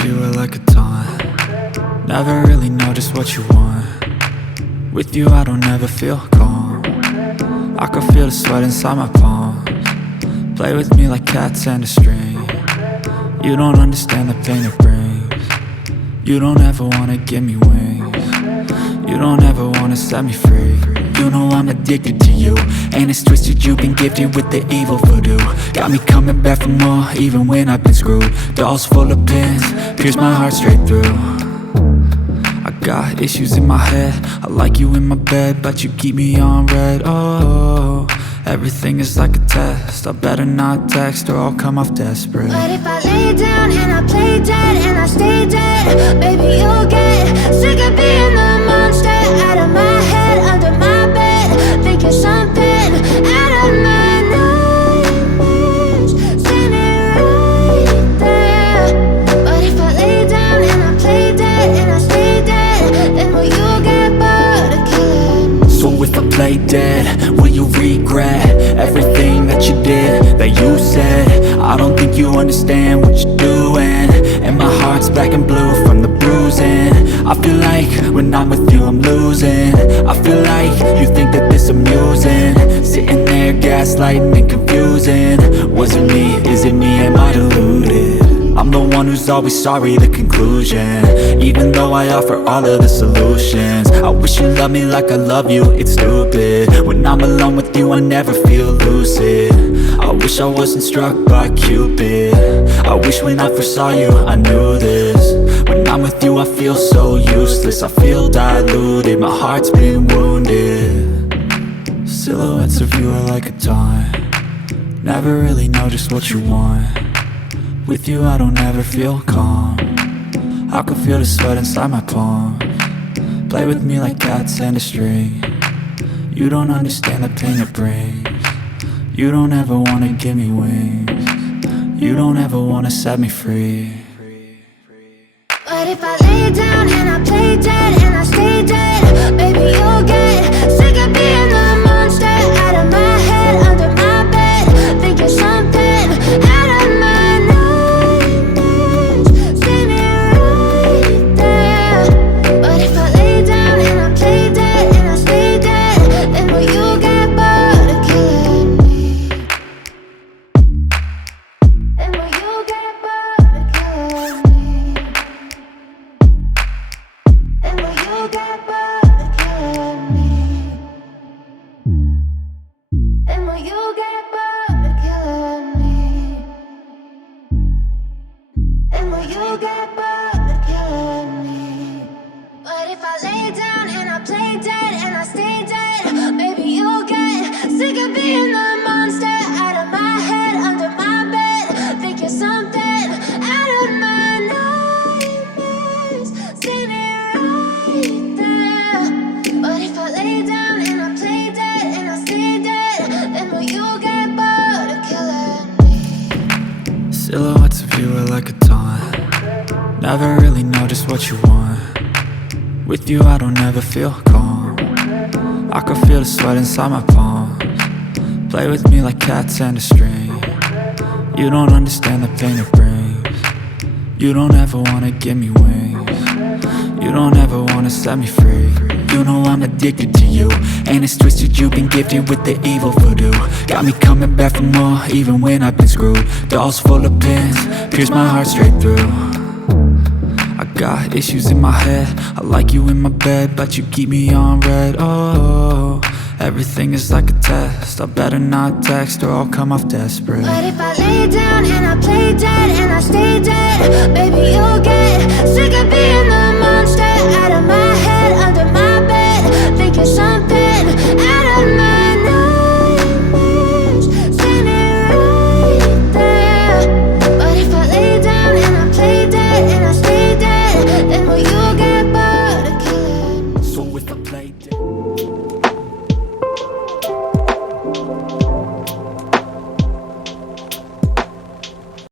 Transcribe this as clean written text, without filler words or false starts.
of you are like a taunt. Never really know just what you want. With you I don't ever feel calm. I can feel the sweat inside my palms. Play with me like cats and a string. You don't understand the pain it brings. You don't ever wanna give me wings. You don't ever wanna set me free. You know I'm addicted to you, and it's twisted, you've been gifted with the evil voodoo. Got me coming back for more, even when I've been screwed. Dolls full of pins, pierce my heart straight through. I got issues in my head, I like you in my bed, but you keep me on red. Oh, everything is like a test, I better not text or I'll come off desperate. But if I lay down and I play dead and I stay dead, baby you'll get sick of being the monster out of my head, under my bed, thinking something out of my nightmares, standing right there. But if I lay down and I play dead and I stay dead, then will you get bored of killing me? So if I play dead, will you regret everything that you did, that you said? I don't think you understand what you're doing, and my heart's black and blue from the bruising. I feel like when I'm with you I'm losing. I feel like you think that this amusing, sitting there gaslighting and confusing. Was it me? Is it me? Am I deluded? I'm the one who's always sorry, the conclusion, even though I offer all of the solutions. I wish you loved me like I love you, it's stupid. When I'm alone with you I never feel lucid. I wish I wasn't struck by Cupid. I wish when I first saw you I knew this. When I'm with you I feel so useless, I feel diluted, my heart's been wounded. Silhouettes of you are like a taunt. Never really know just what you want. With you I don't ever feel calm. I can feel the sweat inside my palms. Play with me like cats and a string. You don't understand the pain it brings. You don't ever wanna give me wings. You don't ever wanna set me free. But if I lay down and I play dead and I stay dead, baby you'll get sick of being the monster out of my head, under my bed, thinking something out of my nightmares, standing right there. But if I lay down and I play dead and I stay dead, then will you get bored of killing me? Then will you get bored of killing me? And will you get bored of killing me? And will you get bored of killing me? And will you get bored of killing me? But if I lay down and I play dead and I stay dead, baby you'll get sick of being the monster out of my head, under my bed, thinking something out of my nightmares, standing right there. But if I lay down and I play dead and I stay dead, then will you get bored of killing me? Silhouettes of you are like a taunt. Never really know just what you want. With you I don't ever feel calm. I can feel the sweat inside my palms. Play with me like cats and a string. You don't understand the pain it brings. You don't ever wanna give me wings. You don't ever wanna set me free. You know I'm addicted to you, and it's twisted, you've been gifted with the evil voodoo. Got me coming back for more, even when I've been screwed. Dolls full of pins, pierce my heart straight through. I got issues in my head, I like you in my bed, but you keep me on red. Oh, everything is like a test, I better not text or I'll come off desperate. But if I lay down and I play dead and I stay dead, baby you'll get sick of being the monster out of my head, under